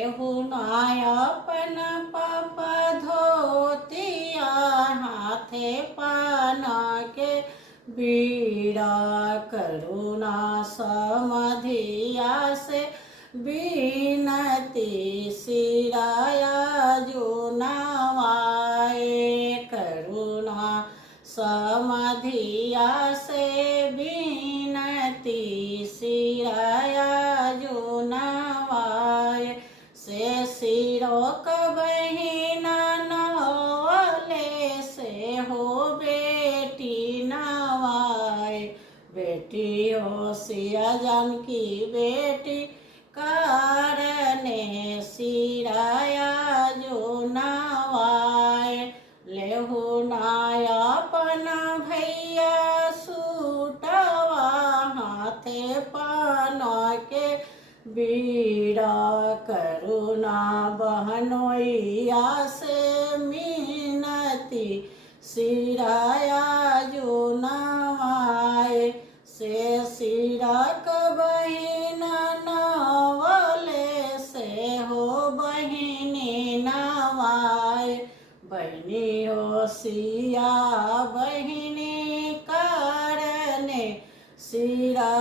लेहु नाय अपन पाप धोतिया हाथे पान के बीड़ा करुणा समधिया से बीनती सिराया जो नवाए करुणा समधिया से बीनती सिराया जो नवाए से सिरो कबही नवले से हो बेटी नवाए बेटी हो सिया जन की बेटी कारणे सिराया जो नवाए लेहु नाय अपन भैया सूटवा हाथे पान के बीड़ा करुणा बहनोइया से मिनती सिराया जो नवाए से सिरा कबही नवले से हो बहिनी नवाए बहिनी हो सिया बहिनी कारणे सिरा